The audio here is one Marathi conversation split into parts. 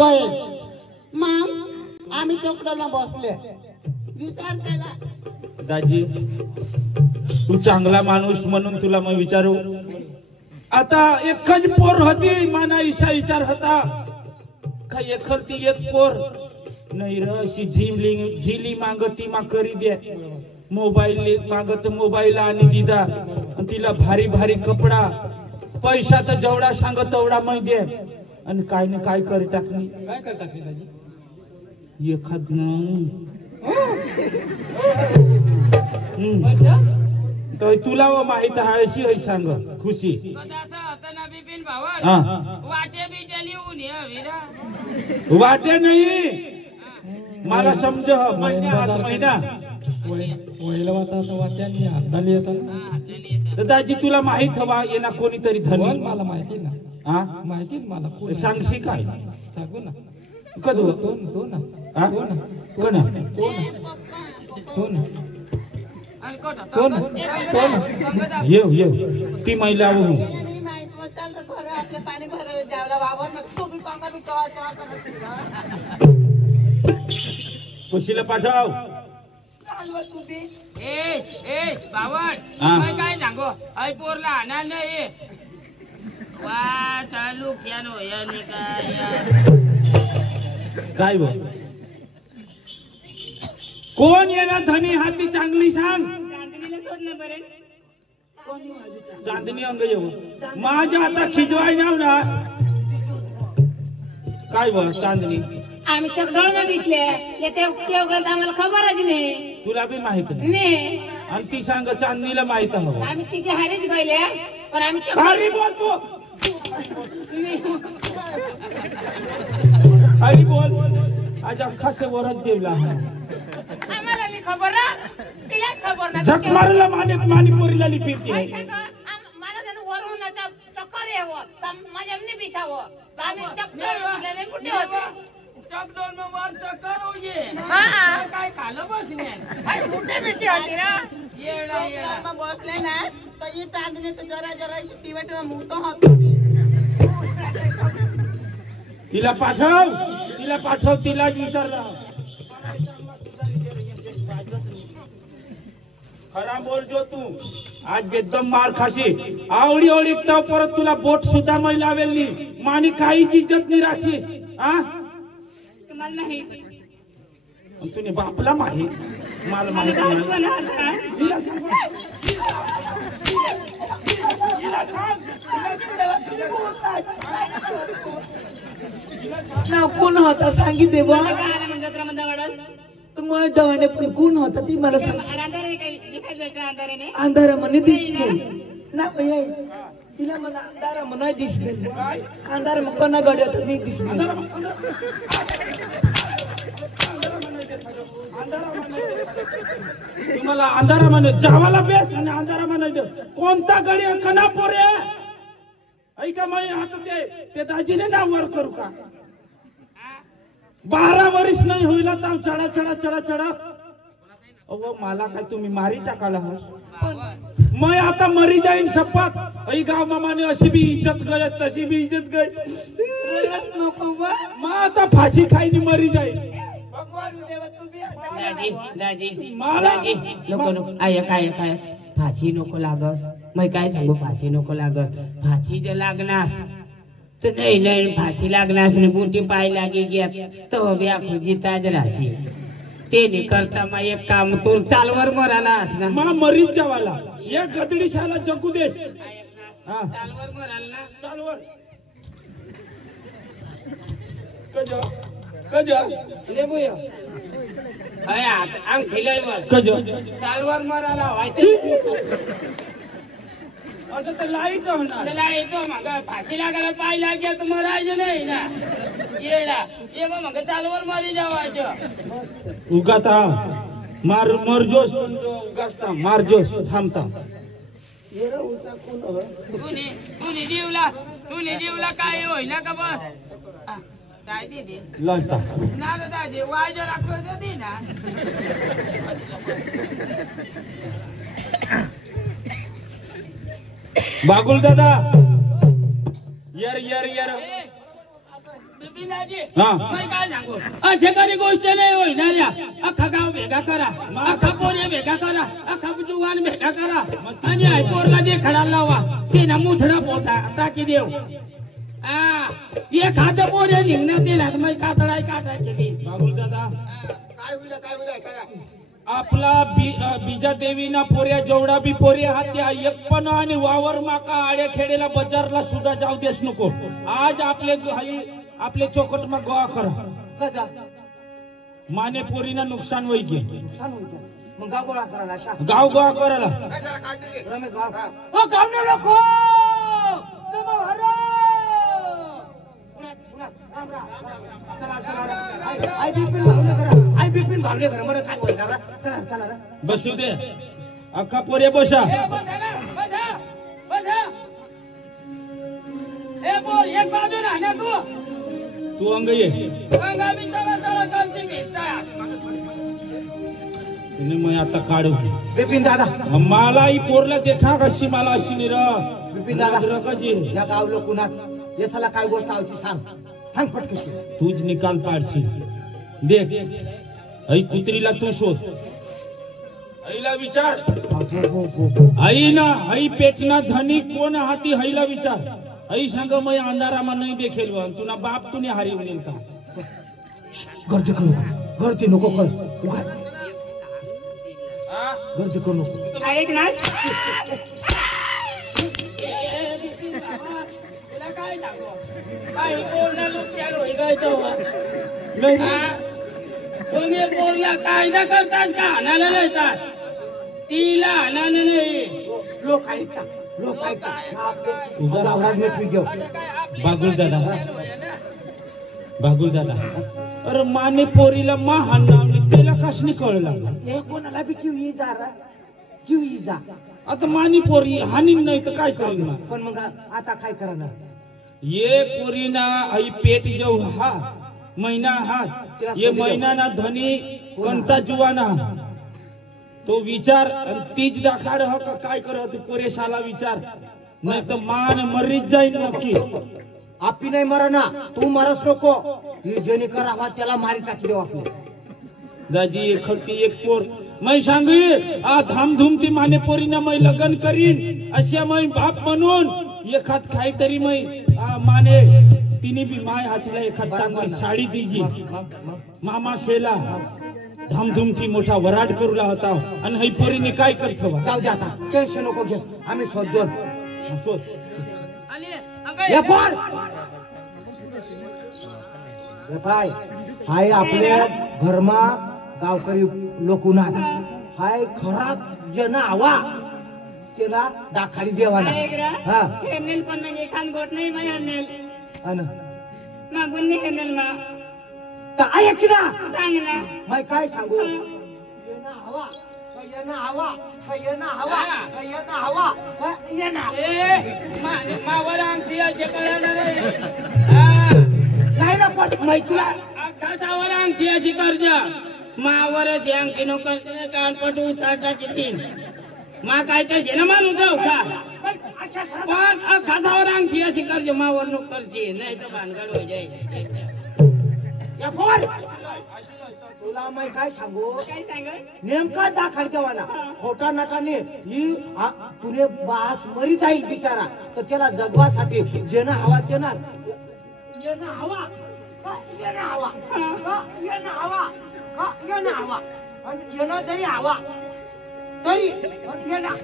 गए मग आम्ही चोकडाला बसले विचार केला दाजी तू चांगला माणूस म्हणून तुला मग विचारू आता एकच पोर होती माना ईशा विचार होता का एकरती एक पोर नाही र अशी झिली मागती मा करी दे मोबाईल मागत मोबाईल आणि दिदा तिला भारी भारी कपडा पैसा तर जेवढा सांग तेवढा मग दे आणि काय ना काय करी टाकली काय कर टाकली दाजी एखाद तर तुला व माहित आहे अशी आहे सांग खुशी वाटे नाही मला समज महिना वळीला वाट्यांनी हाताला येतात दाजी तुला माहित हवा येना कोणीतरी धनी मला माहिती ना हा माहितीच मला सांगशी काय सांगू ना कधू तो ना कोण येऊ येऊ ती महिला खुशीला पाठव काय सांगो आई पोरला आणा नाही वा चालू खेळो याने काय बो कोण येणार धनी हाती चांगली सांग चांदणी अंग येऊ माझ्या आता खिजवाय नाव ना काय बो चांदणी आम्ही चकडोळ दिसले आम्हाला खबरच नाही तुला बी माहित नाही आणि ती सांग चांदणीला माहित हवं आम्ही तिघे हारीच गहिले पण आम्ही खाली बोलतो खाली बोल आज अख्खा से वरच देवला आम्हाला खबर तिला खबर ना झक मारला माणिपुरीला फिरते मला जण वरून चक्कर यावं माझ्या बिसावं आम्ही चक्कर कुठे होते चकडोल में वर चक्कर हो ये हां काय खालो बसने अरे कुठे बेसी होती ना चोकडाला में बसले ना तो ये चांदनी तो जरा जरा टिवट में मुंह तो होतो तिला पाठव तिला विचारला खरा बोल जो तू आज एकदम मार खाशी आवडी आवडी तो परत तुला बोट सुद्धा मै लावेल नी मानी काही इज्जत नाही राखी हा तुम्हाला नाही तुने बापला माहित मला माहित ना कोण होता सांगितले बा तुम्हाला दवाने पण कोण होता ती मला सांग अंधारा म्हणे दिसले ना भैया तिला मला अंधारा म्हणे दिसले अंधारा मग कोणा गाडी होता नाही दिसले तुम्हाला अंधारा म्हणे जावाला बेस आणि अंधारा म्हणे कोणता गडी कना पोरे ऐका मी आता ते दाजीने नाव वर करू का 12 वर्ष नाही होईल आता चढा चढा चढा चढा अहो मला काय तुम्ही मारी टाकाला हस मैं आता मरी जाईन शपथ ऐ गाव मामाने अशी बी इज्जत गय तशी बी इज्जत गय नको बा मग आता फाशी खाईनी मरी जाईन दाजी मला नको आय काय फाशी नको लागस मैं काय सांगू फाशी नको लागस फाशी जे लागनास तर नाही फाशी लागनास ने बूटी पाय लागी गया तो बी आखो जीताज राची ते नहीं करता मैं एक काम तू चालवर मरालास ना मा मरीच जावाला या गदडी शाला जगू देश हां चालवर मराल ना चालवर कजा ले बोया अय आम खिलाईवर कजा चालवर मराला व्हायचं आता तर लाईट होणार त्याला येतो मग फाशी लागायला पाय लागेल तर मरायचं नाही ना येडा ये मग चालवर मारी जावायचं उगाता मर जोश उगासता मार जोश थांबता तुने जीवला काय होईना का बस काय दे लाजता ना दादी वाज राखलं दे ना बागुल दादा यार यार यार हा. मी काय सांगू असे कधी गोष्ट नाही होणाऱ्या अख्खा गाव भेगा करा अख्खा पोरे भेगा करा अख्खा जुवान भेगा करा आणि आई पोरला दे खडा लावा ते ना मुथडा पोटा टाकी देव हा एक हात पोरे निघण्यात दिला मग कातडाय काटाय केली बाबू दादा काय होईल सांगा. आपला बीजा देवीना पोऱ्या जेवढा बी पोरे हात त्या एक पण आणि वावर माका आड्या खेडेला बजारला सुद्धा जाऊ देस नको. आज आपले चौकट मा गोवा करा कजा माने पोरीना नुकसान होई गे नुकसान होईल का? मग गाव गोळा करायला अशा गाव गोवा करायला काय त्याला काढून घे. रमेश भाऊ हा. ओ गावने लोक जमा हरो राम राम चला चला आई बिपिन भावले करा आई बिपिन भावले करा मला काय होईल ना चला चला रे बसू दे अख्खा पोरे बसा एक बाजू ना तू अंग ये तिने मग आता काढू बिपिन दादा मला ही पोरला देखा कशी मला अशी निर बिपिन दादा या गाव लोकुनात येसाला काय गोष्ट आवती सांग सांग पटकशी तूच निकाल पाडशील देख आई कुत्रीला तू शोध आईला विचार आई ना आई पेटना धनी कोण हाती हईला विचार आई सांग मैं अंधारामा नाही देखेल तुला बाप तुने हरवलेल का गर्दी नको कर गर्दी करू नको ऐक ना तुला काय सांगू काय बोलणं नुकसान होईल काय तुम्ही बोलला कायदा करतात का हाणाला नेतात तिला हाणाने नाही लोक ऐकतात लोक ऐकतात रावराज ने ठीक बागुल दादा अरे माने पोरीला मा हाणला त्याला कसनी कळ लागला हे कोणाला बी क्यू ये जा रा क्यू ये जा आता मानी पोरी हानी नाही तर काय करेल ना पण मग आता काय करणार ये पोरीना आई पेट जाऊ हा महिना हा ये महिना ना धनी कंता जुवाना तो विचार तीच दाखाड हो का काय करत पोरेशाला विचार नाही तर मान मरीच जाईल नक्की आपी नाही मरना तू मरस नको ही जेणे करावा त्याला मारी टाकी देऊ आपली दाजी एखलती एक पोर मैं सांगी आ धामधूम ती माने पोरीना मैं लग्न करीन अशा मैं बाप म्हणून एखाद खाई तरी मैं माने तिने बी माय हातीला एखाद चांगली साडी दिजी मामा शेला धामधूम ती मोठा वराड करूला होता आणि ही पोरीने काय करतो जाऊ दे आता टेन्शन नको घेस आम्ही शोधजोर शोध हे पोर हे पाय हाय आपल्या घरमा गावकरी लोकुना हाय खराब जन आवा त्याला दाखाडी देवाना हा हेमेल पण नाही कान गोट नाही माया नेल अन मागून नाही हेमेल मा काय ऐक ना सांग ना मैं काय सांगू येना हवा येना हवा येना हवा येना हवा येना मावर अंगठी असे करायला नाही ना पण मैं तुला अख्खावर अंगठी अशी कर्ज मावरच अंगठी नो करते कान पटू चाटाची तीन मा काय तसे ना मानू जाऊ का पण अख्खावर अंगठी अशी कर्ज मावर नो करची नाही तर भानगड हो जाईल या फोन तुला मैं काय सांगू काय सांग नेमका दाखल देवाना खोटा नकाने ही तुने बास मरी जाईल बिचारा तर त्याला जगवासाठी जेना हवा जेना येना हवा येना हवा येना हवा येना हवा आणि येना जरी हवा तरी येना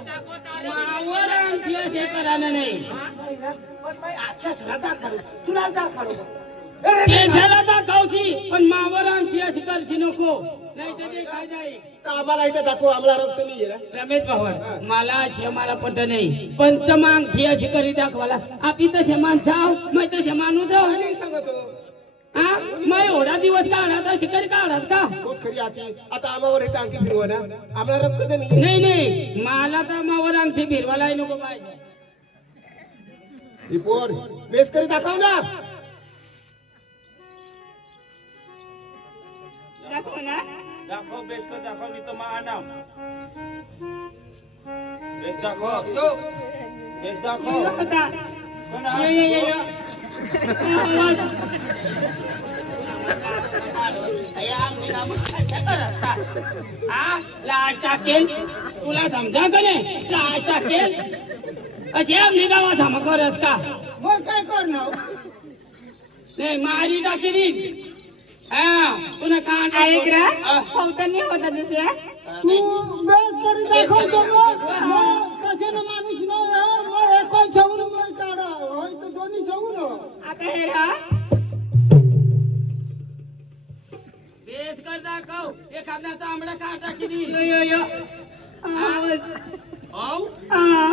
मावर अंगठी असे करायला नाही तुलाच दाखवू ते झाला दाखवशी पण मावर अंगठी अशी करशी नको नाही तर ते काय जाईल तर आम्हाला इथे दाखव आम्हाला रक्त नाही आहे ना. रमेश भाऊ मला पट नाही पण अंगठी अशी करी दाखवाला आपली तसे माणसाव मै तसे माणूस आहो. नाही सांगतो हा मै एवढा दिवस काढत अशी करी काढत का बहुत खरी आती आता आम्हावर इथे अंगठी फिरवा ना आम्हाला रक्त नाही नाही नाही मला तर मावर अंगठी भिरवालाही नको पाहिजे ही पोर बेस करी दाखव ना दाखव ना दाखव बेस्ट दाखव नाही तर महानाम बेस दाखव बेस दाखव होता कोण ये ये ये आहे? लाज टाकेल तुला समजा का नाही लाज टाकेल अशी आमची गावात धामा करस का मग काय करणार नाही मारी टाकेली हा पुन्हा कान ऐक रा होता नाही होता दुसऱ्या तू बेस करून दाखवतो कशाने माणूस न कोण सांगून मग काढा होय तर दोन्ही सांगून आता हे रा बेस कर दाखव एखादा तांबडा का टाकेली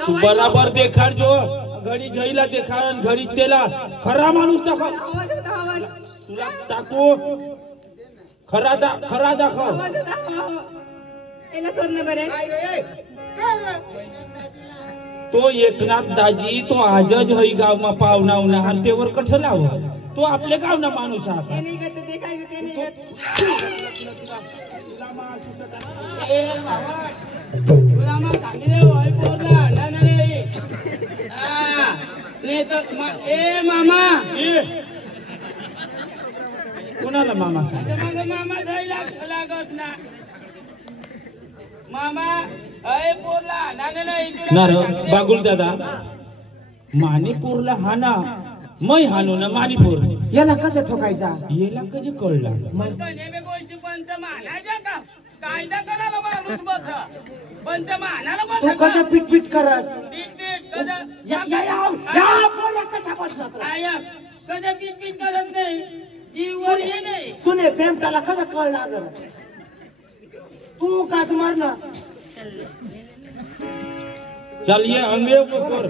तू बराबर देखाड जो घडी जईला देखाड घडी त्याला खरा माणूस दाखव आवाज होता आवाज तुला टाकू खरा दाखव आवाज होता त्याला सोडणं बरे तो एकनाथ दाजी तो आजच हई गाव मा पावना उना आणि तेवर कठ लाव तो आपल्या गावना माणूस ते आहे नाही करत ते काय ते नाही करत तुला मग सांगितले होय पोरला ना रे नाही तर ए मामा कोणाला मामा सांग मग मामा जायला लागस ना मामा अय पोरला ना नार बागुल दादा माणिपूरला हाना मै हानू ना माणिपूर याला कसं ठोकायचा याला कधी कळला नेहमी गोष्टी पंच मानायच्या का कायदा करायला माणूस बस पंच मानायला बस तू कसं पीट करस पीठ पीठ कदा कसा बसला आया कदा पीठ पीठ करत नाही जीवर हे नाही तुने पेमटाला कसं कळला तू काच मारना चल ये अंगे ऊपर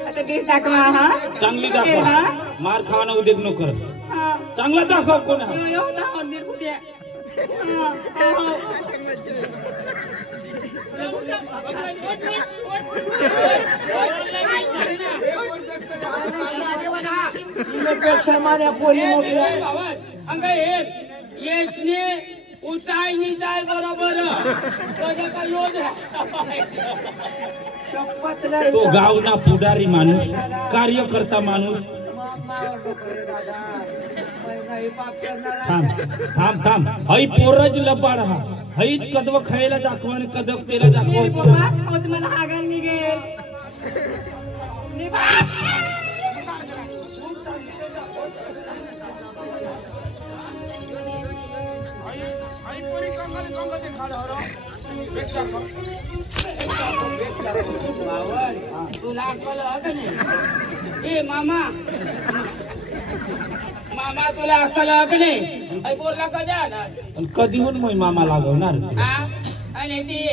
आता बेस दाखवा हा चांगली दाखव मार खावाना उद्योग नको कर हा चांगला दाखव कोण हा यो होता मंदिर कुठे पेक्षा माऱ्या पोरी मोठ्या अंग हे येचने उचाय नि जाय बरोबर तुझ्या का योज शपथ नाही तो गावना पुढारी माणूस कार्यकर्ता माणूस थांब थांब थांब हई पोरज लबाड हा हईच कदव खायला दाखव आणि कदव तेला दाखव बाबा हो तुम्हाला हागायला निघेल तुला अक्कल आहे का नाही ए मामा मामा तुला अक्कल आहे का नाही आई बोलला कधी आला आणि कधी होऊन मग मामा लागवणार हा आणि ती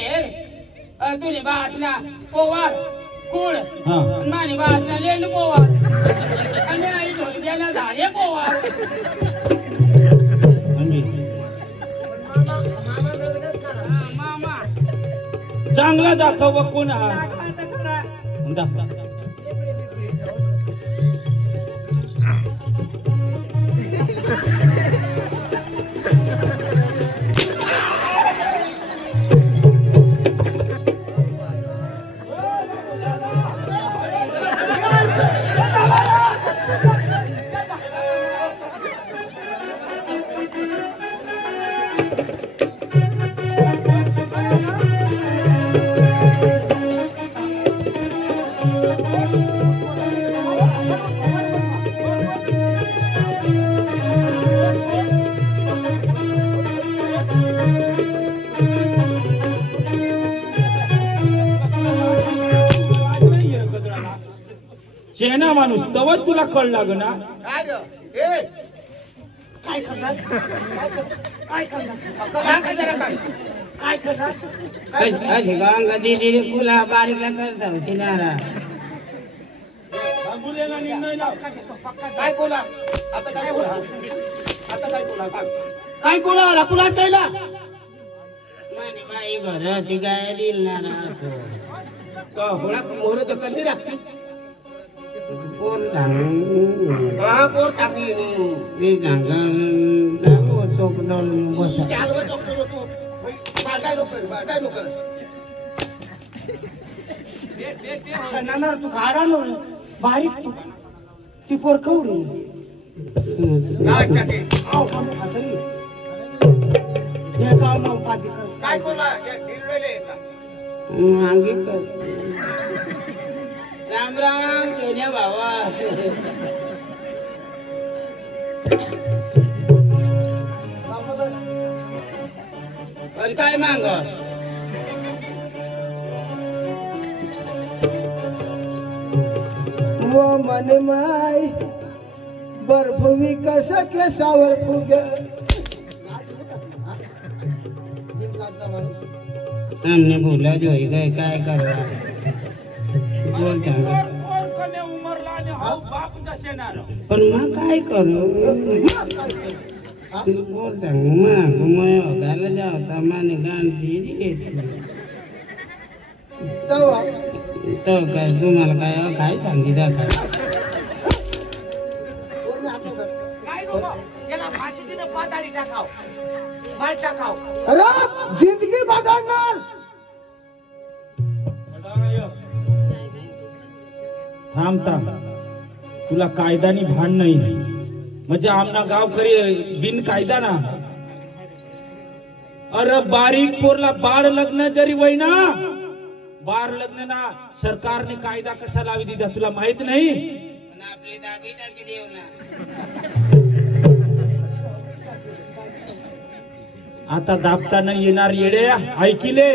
तुझी बासना पोवार कुळ हा मानी बासना लेंड पोवार आणि आई ढोलक्याला झाडे पोवार म्हणजे मामा चांगला दाखव कोण हा आता खरा दाखव चेना माणूस तवच तुला कळ लाग ना काय करणार काय करणार अशी गांगा दिदी कुला बारीकला करता किनारा बाबुलेला निर्णय लाव. काय कोला आता काय कोला आता काय कोला सांग काय कोला राकुलाच कायला माने बाई घर ती काय दिल ना का होळा मोहर जकलनी राक्षी कोण सांग हा पोर सांगली ते सांग जागो चोक डोल बसा चालवा चोकलो तू काय नको नाणार तू गाडा नो बारीक तू ती पोर कवडी काय काकी आव काम खातरी हे काम नाव पाठी कर काय कोला ढिरलेले येतात मागे कर राम राम सोन्या भावा और काय मांग वो मन माय बर्फवी कसं केसावर फुग हमने बोला जो ही गए काय करवा बोल सांगा पोर कने उमरला आणि हाऊ बाप जसे नार पण मग काय करू बोल सांग मग मग घाला जाऊ तमाने गाण सीजी तो काय तुम्हाला काय सांगितलं काय याला फाशीचं पाताळी टाकाव मार टाकाव अरे जिंदगी बदलणार थांबता तुला कायदानी भान नाही म्हणजे आमना गावकरी बिन कायदा ना अरे बारीक पोरला बाळ लग्न जरी वय ना बाळ लग्न ना सरकारने कायदा कसा लावी दिला तुला माहित नाही आपली दाबी टाकी देऊ ना आता दाबताना येणार येडे ऐकिले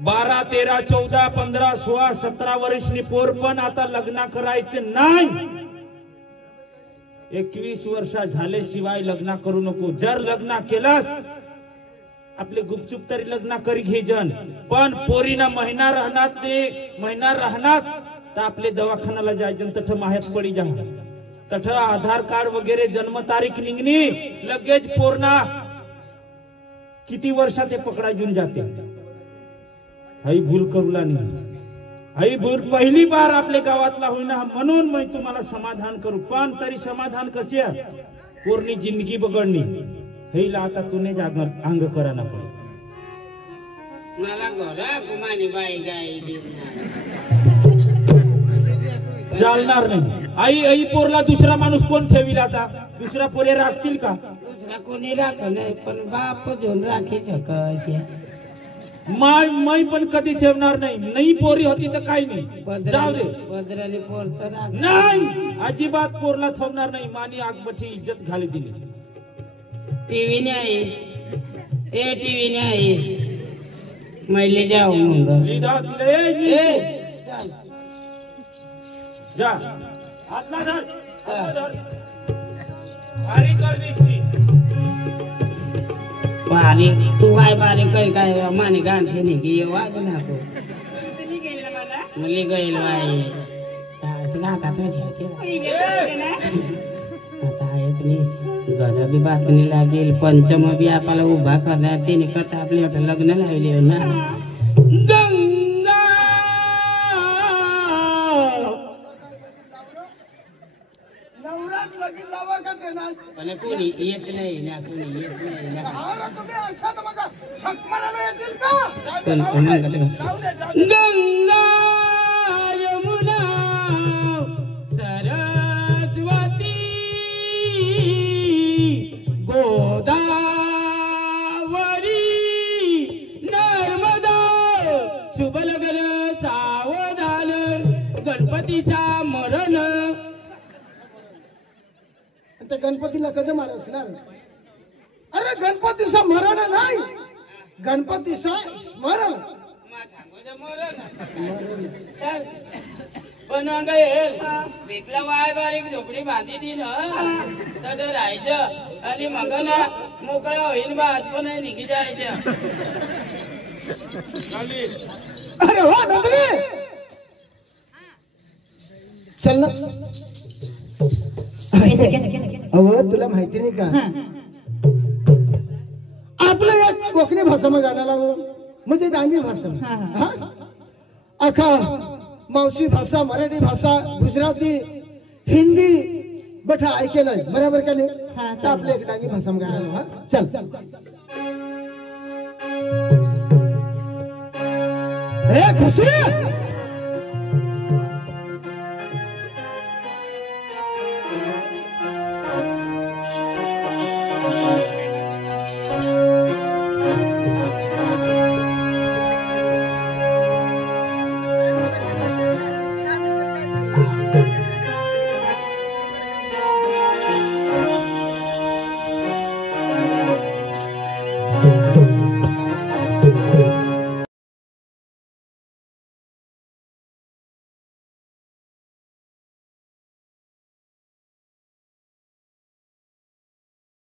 12, 13, 14, 15, 16, 17 वर्षनी पोर पण आता लग्न करायचे नाही 21 वर्ष झाल्याशिवाय लग्न करू नको जर लग्न केलास आपले गुपचूप तरी लग्न करी घेजन पण पोरीना महिना राहणार तर आपले दवाखान्याला जायचं तठ माहित पडी जा तठ आधार कार्ड वगैरे जन्म तारीख निघणी लगेच पोरना किती वर्षात ते पकडा घेऊन जाते हाई भूल करूला नाही हाई भूल पहिली बार आपल्या गावातला होईना म्हणून मी तुम्हाला समाधान करू पण तरी समाधान कसे पूर्ण जिंदगी बघडणी हेला आता तुने जागर अंग कराना पड मला घोडा कुमानी बाई गाई चालणार नाही आई पोरला दुसरा माणूस कोण ठेवील आता दुसरा पोरे राखतील का दुसरा कोणी राख नाही पण बाप घेऊन राखी शकत माय पण कधी ठेवणार नाही पोरी होती तर काही नाही जाऊ दे पदराने पोर तर नाही अजिबात पोरला ठेवणार नाही मानी आगबठी इज्जत घाली दिली टीव्ही नाही ए टीव्ही नाही मैले जाऊ मग लिदा दिले जा हातला धर भारी कर दिसती बारी तू काय बारी काय माने गाण से नाही की वाज ना तू मुली गईल बाई तुला आता एक नाही घर बी बातमी लागेल पंचम बी आपल्याला उभा करणार तिने कथा आपल्या लग्न लावले ना गंगा नवरात लगीन लावा का देणार पण कोणी येत नाही ना कोणी येत नाही ना अरे तुम्ही अशात बघा छक मारायला येतील का पण गंगा यमुना सरस्वती गोदावरी नर्मदा शुभ लग्न सावधान गणपतीचा मरण त्या गणपतीला कधी मारसणार अरे गणपतीचा मरण नाही गणपतीचा स्मरण पण भेटला वाय बारीक झोपडी बांधी ती ना सड राहायचं आणि मग ना मोकळा होईल बा आज पण निघी जायचं अरे वा नंदनी चल ना अहो तुला माहिती नाही का आपलं एक कोकणी भाषा मग गाण्याला म्हणजे डांगी भाषा अखा मावशी भाषा मराठी भाषा गुजराती हिंदी बठा ऐकेलंय बरोबर का नाही तर आपल्या एक डांगी भाषा मग गाण्याला चल ए खुशी